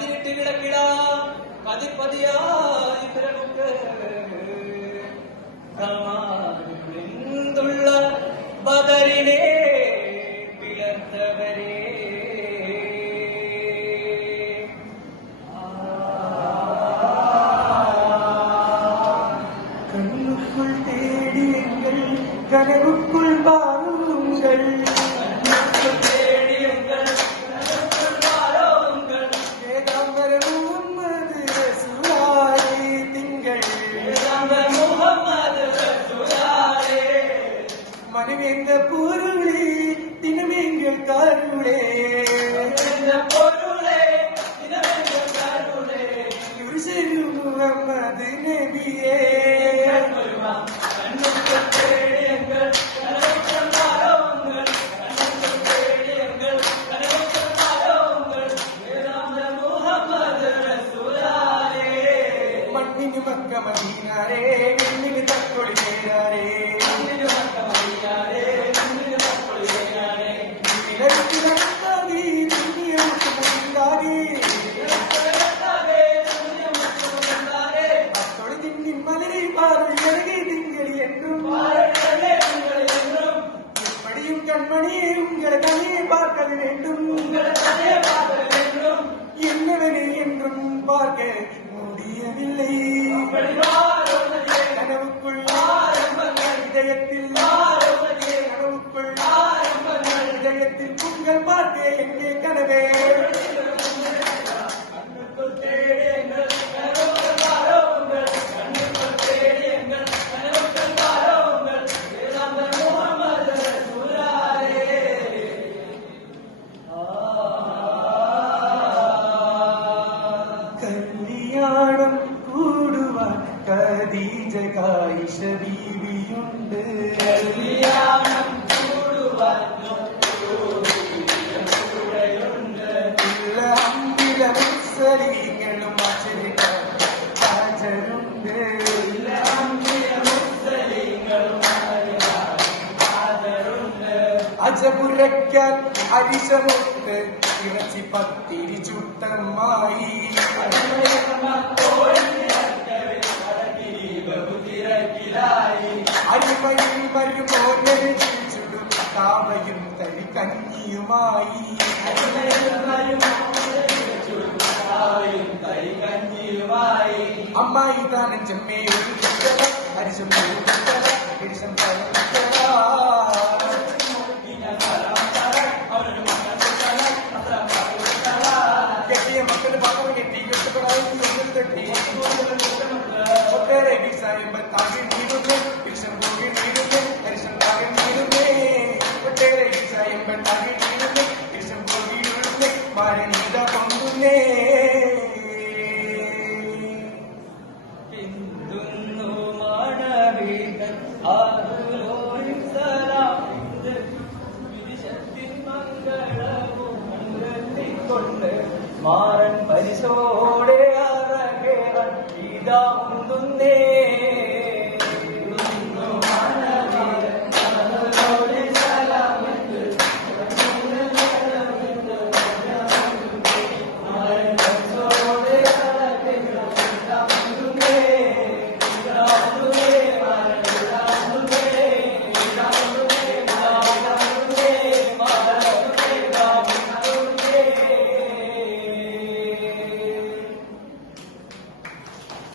കതിരിട്ട് കിടക്കിടാം പതിപ്പതിയായി പിറകുക്ക് എന്തുള്ള ബദറിനെ പിളർത്തവരെ കണ്ണുക്കുൾ തേടിയെങ്കിൽ കനവുക്കുൾ പാറുങ്ങൾ மனுவேந்த பொருளே தினமெங்கள் கருளே பொருளே தினமெங்கள் கருளே யுர்சலு முஹம்மது நபியே கண்ணுக்குள் தேடியங்கள் கனவுக்குள் மாறோங்கள் கண்ணுக்குள் தேடியங்கள் கனவுக்குள் மாறோங்கள் வேதாந்த முஹம்மது ரசூலாரே மண்ணினு மக்க மதீனாரே விண்ணினு தக்கொளி தேராரே கண்மணியே உங்களை கண்ணியை பார்க்க வேண்டும் என்னவனே என்றும் பார்க்க முடியவில்லை கனவுக்குள் இதயத்தில் கனவுக்குள் இதயத்தில் உங்கள் பார்க்க எங்கே கனவே കല്യാണം കൂടുവാൻ ഖദീജ ആയിഷ ബീവിയുണ്ട് കല്യാണം കൂടുവാൻ അമ്പില മുസ്സലീങ്ങളും ഹാജരുണ്ട് അജപുരയ്ക്കാൻ അരിശമൊത്ത് ഇറച്ചി പത്തിരി ചുട്ടമായി അരിമയിൽ മരുമോനൊരു ചുടും കാവയും തരി കഞ്ഞിയുമായി അമ്മായി താനം ചെമ്മേ അരിശം അരിശം കെട്ടിയ മക്കള് പാത്രം കെട്ടി കെട്ടപ്പെടാതെ കെട്ടി ഒട്ടേറെ വിസായുമ്പ താകെ നീടുന്നേ വിഷം പോകെ നീടുന്നേ ഹരിശം താകെ നീടുന്നേ ഒട്ടേറെ വിസായുമ്പ താകെ നീടുന്നേ വിഷം പോകെ നീടുന്നേ മാറി നീത പൊങ്ങുന്നേ ിന്ദുന്നു മണവീത ആരോരും സലാമിന്ത് വിരിശത്തിൻ മംഗളവും കൊണ്ട് മാറൻ പരിശോടെ അറകേറൻ ഇതാ മുന്തുന്നേ